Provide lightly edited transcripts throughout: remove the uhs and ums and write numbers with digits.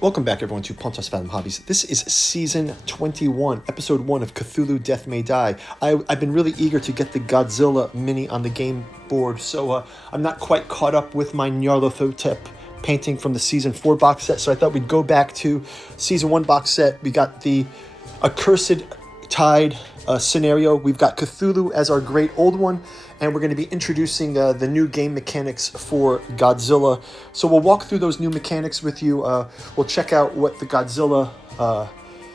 Welcome back, everyone, to Pontos Fathom Hobbies. This is Season 21, Episode 1 of Cthulhu Death May Die. I've been really eager to get the Godzilla mini on the game board, so I'm not quite caught up with my Nyarlathotep painting from the Season 4 box set, so I thought we'd go back to Season 1 box set. We got the Accursed Tide scenario. We've got Cthulhu as our great old one, and we're going to be introducing the new game mechanics for Godzilla. So we'll walk through those new mechanics with you. We'll check out what the Godzilla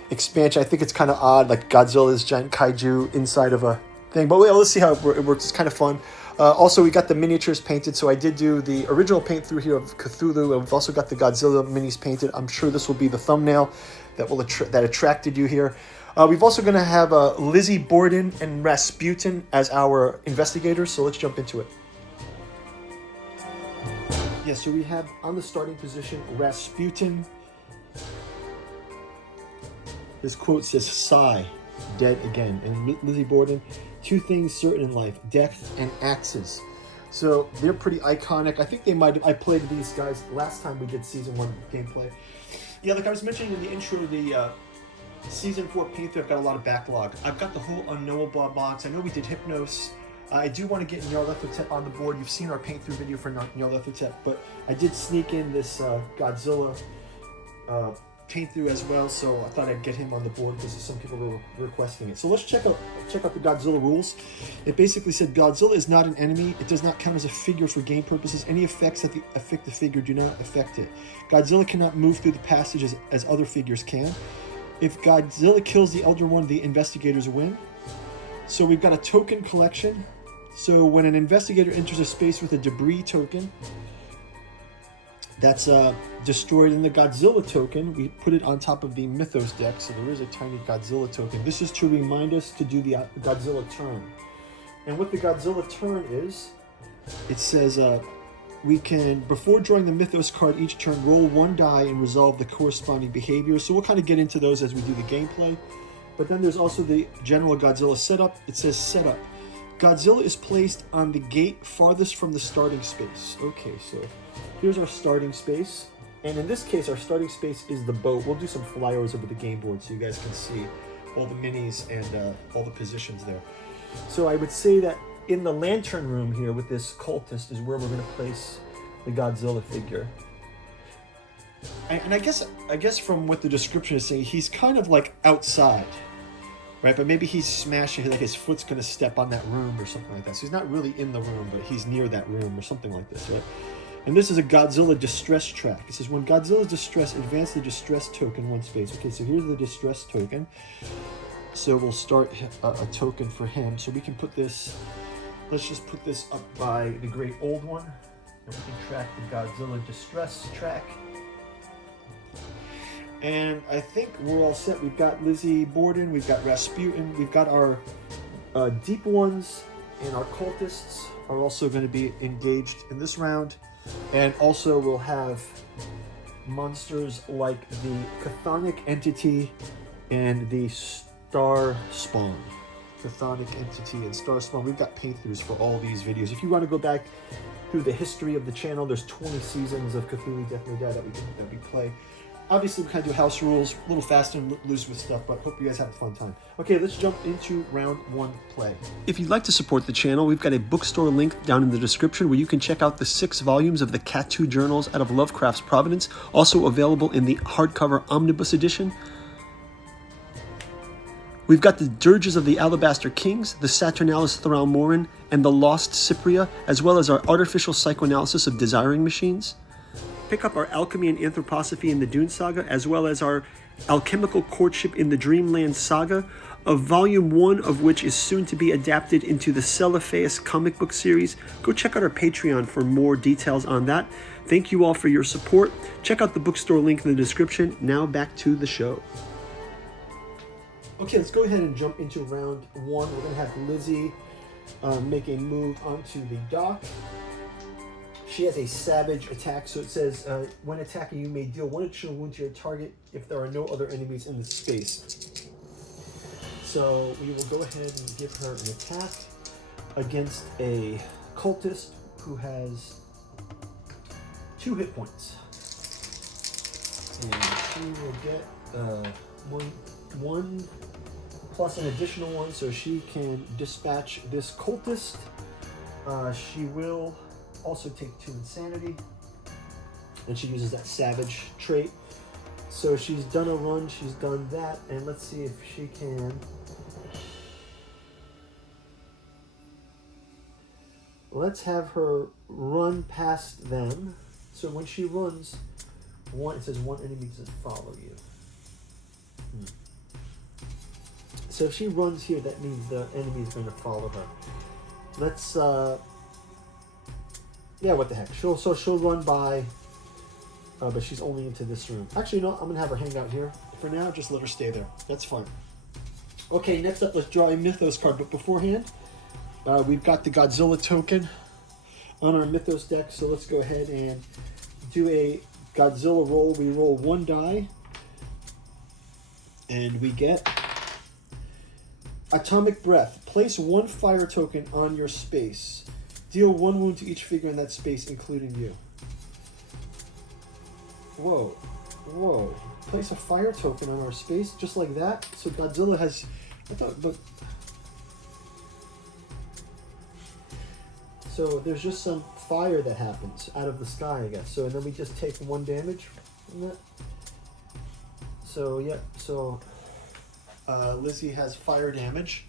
expansion. I think it's kind of odd, like Godzilla's giant kaiju inside of a thing. But let's see how it works. It's kind of fun. Also, we got the miniatures painted. So I did do the original paint through here of Cthulhu. And we've also got the Godzilla minis painted. I'm sure this will be the thumbnail that attracted you here. We've also going to have Lizzie Borden and Rasputin as our investigators, so let's jump into it. Yeah, so we have on the starting position Rasputin. This quote says, "Sigh, dead again." And Lizzie Borden, "Two things certain in life, death and axes." So they're pretty iconic. I think I played these guys last time we did Season 1 gameplay. Yeah, like I was mentioning in the intro, the Season 4 paint through, I've got a lot of backlog. I've got the whole Unknowable box. I know we did Hypnos. I do want to get Nyarlathotep on the board. You've seen our paint through video for Nyarlathotep, but I did sneak in this Godzilla paint through as well, so I thought I'd get him on the board because some people were requesting it. So let's check out the Godzilla rules. It basically said Godzilla is not an enemy. It does not count as a figure for game purposes. Any effects that affect the figure do not affect it. Godzilla cannot move through the passages as other figures can. If Godzilla kills the Elder One, the investigators win. So we've got a token collection. So when an investigator enters a space with a debris token, that's destroyed in the Godzilla token, we put it on top of the Mythos deck. So there is a tiny Godzilla token. This is to remind us to do the Godzilla turn. And what the Godzilla turn is, it says we can, before drawing the Mythos card each turn, roll one die and resolve the corresponding behavior. So we'll kind of get into those as we do the gameplay. But then there's also the general Godzilla setup. It says setup. Godzilla is placed on the gate farthest from the starting space. Okay, so here's our starting space. And in this case, our starting space is the boat. We'll do some flyovers over the game board so you guys can see all the minis and all the positions there. So I would say that in the lantern room here with this cultist is where we're going to place the Godzilla figure. And I guess from what the description is saying, he's kind of like outside, right? But maybe he's smashing, like his foot's going to step on that room or something like that. So he's not really in the room, but he's near that room or something like this, right? And this is a Godzilla distress track. It says when Godzilla is distressed, advance the distress token one space. Okay, so here's the distress token. So we'll start a token for him. So we can put this, let's just put this up by the Great Old One. And we can track the Godzilla distress track. And I think we're all set. We've got Lizzie Borden, we've got Rasputin, we've got our deep ones, and our cultists are also going to be engaged in this round. And also we'll have monsters like the Chthonic Entity and the Star Spawn. Chthonic Entity and Star Spawn. We've got paint throughs for all these videos. If you want to go back through the history of the channel, there's 20 seasons of Cthulhu Death May Die that we play. Obviously, we kind of do house rules, a little fast and loose with stuff, but hope you guys have a fun time. Okay, let's jump into round one play. If you'd like to support the channel, we've got a bookstore link down in the description where you can check out the 6 volumes of the Cthulhu journals out of Lovecraft's Providence, also available in the hardcover omnibus edition. We've got the Dirges of the Alabaster Kings, the Saturnalis Thralmorin, and the Lost Cypria, as well as our artificial psychoanalysis of desiring machines. Pick up our Alchemy and Anthroposophy in the Dune Saga, as well as our Alchemical Courtship in the Dreamland Saga, of Volume 1 of which is soon to be adapted into the Celophaeus comic book series. Go check out our Patreon for more details on that. Thank you all for your support. Check out the bookstore link in the description. Now back to the show. Okay, let's go ahead and jump into round one. We're going to have Lizzie make a move onto the dock. She has a savage attack, so it says, when attacking, you may deal one additional wound to your target if there are no other enemies in the space. So we will go ahead and give her an attack against a cultist who has 2 hit points. And she will get one plus an additional one, so she can dispatch this cultist. She will also take 2 insanity, and she uses that savage trait. So she's done a run, she's done that, and let's see if she can. Let's have her run past them. So when she runs, it says one enemy doesn't follow you. So if she runs here, that means the enemy is going to follow her. Let's, yeah, what the heck. She'll run by, but she's only into this room. Actually, no, I'm going to have her hang out here. For now, just let her stay there. That's fine. Okay, next up, let's draw a Mythos card. But beforehand, we've got the Godzilla token on our Mythos deck. So let's go ahead and do a Godzilla roll. We roll 1 die. And we get Atomic Breath. Place 1 fire token on your space. Deal 1 wound to each figure in that space, including you. Whoa. Whoa. Place a fire token on our space, just like that. So Godzilla has... So there's just some fire that happens out of the sky, I guess. So and then we just take 1 damage from that. So, yeah. So Lizzie has fire damage.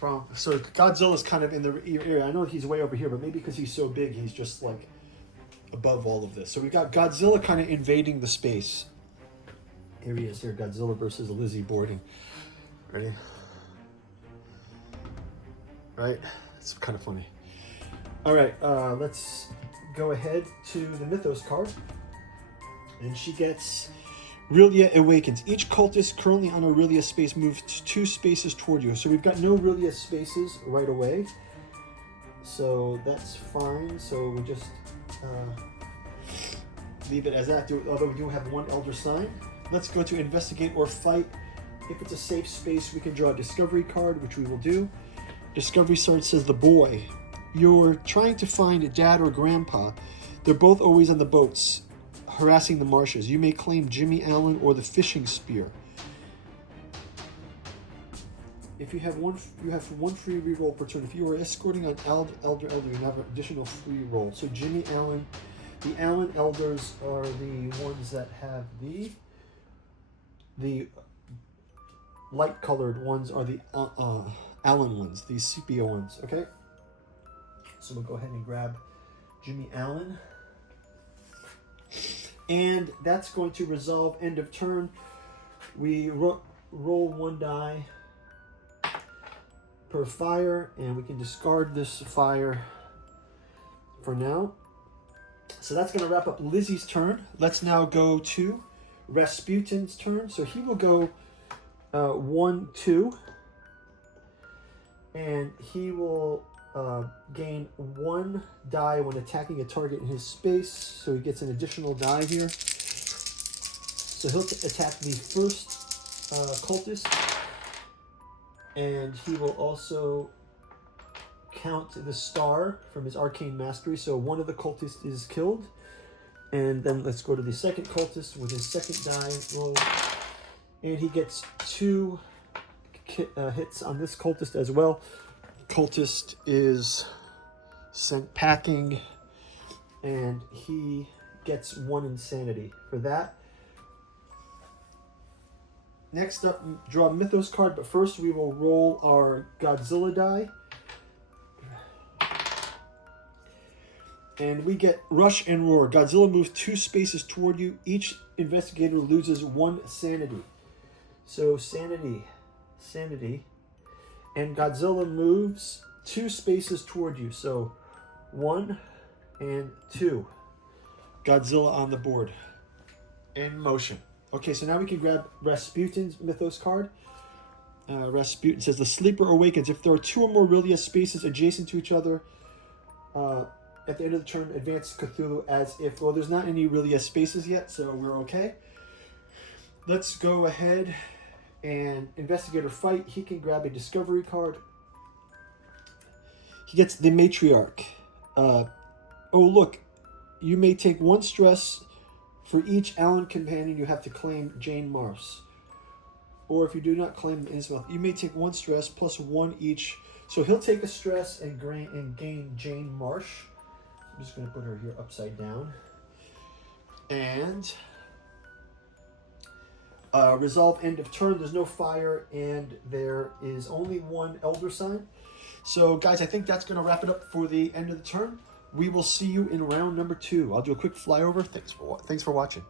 So Godzilla's kind of in the area. I know he's way over here, but maybe because he's so big, he's just like above all of this. So we got Godzilla kind of invading the space. Here he is here, Godzilla versus Lizzie boarding. Ready? Right? It's kind of funny. All right, let's go ahead to the Mythos card. And she gets Aurelia Awakens. Each cultist currently on Aurelia space moves 2 spaces toward you. So we've got no Aurelia spaces right away. So that's fine. So we just leave it as that, although we do have 1 Elder Sign. Let's go to Investigate or Fight. If it's a safe space, we can draw a Discovery card, which we will do. Discovery card says the boy. You're trying to find Dad or Grandpa. They're both always on the boats, harassing the marshes. You may claim Jimmy Allen or the fishing spear. If you have one free reroll opportunity. If you are escorting an elder, you have an additional free roll. So Jimmy Allen, the Allen elders are the ones that have the light colored ones are the Allen ones, these sepia ones. Okay. So we'll go ahead and grab Jimmy Allen. And that's going to resolve end of turn. We roll 1 die per fire, and we can discard this fire for now. So that's going to wrap up Lizzie's turn. Let's now go to Rasputin's turn. So he will go 1, 2, and he will gain 1 die when attacking a target in his space, so he gets an additional die here. So he'll attack the first cultist, and he will also count the star from his arcane mastery, so 1 of the cultists is killed. And then let's go to the second cultist with his second die roll, and he gets 2 hits on this cultist as well. Cultist is sent packing, and he gets 1 insanity for that. Next up, draw a Mythos card, but first we will roll our Godzilla die. And we get Rush and Roar. Godzilla moves 2 spaces toward you. Each investigator loses 1 sanity. So sanity. And Godzilla moves 2 spaces toward you. So 1 and 2. Godzilla on the board. In motion. Okay, so now we can grab Rasputin's Mythos card. Rasputin says, the Sleeper awakens. If there are 2 or more Aurelia spaces adjacent to each other, at the end of the turn, advance Cthulhu as if... Well, there's not any Aurelia spaces yet, so we're okay. Let's go ahead and Investigator Fight. He can grab a Discovery card. He gets the Matriarch. Oh, look. You may take 1 stress For each Allen companion, you have to claim Jane Marsh. Or if you do not claim Isabel, you may take 1 stress plus 1 each. So he'll take a stress and gain Jane Marsh. I'm just going to put her here upside down. And resolve end of turn. There's no fire, and there is only 1 elder sign. So guys, I think that's going to wrap it up for the end of the turn. We will see you in round number 2. I'll do a quick flyover. Thanks for watching.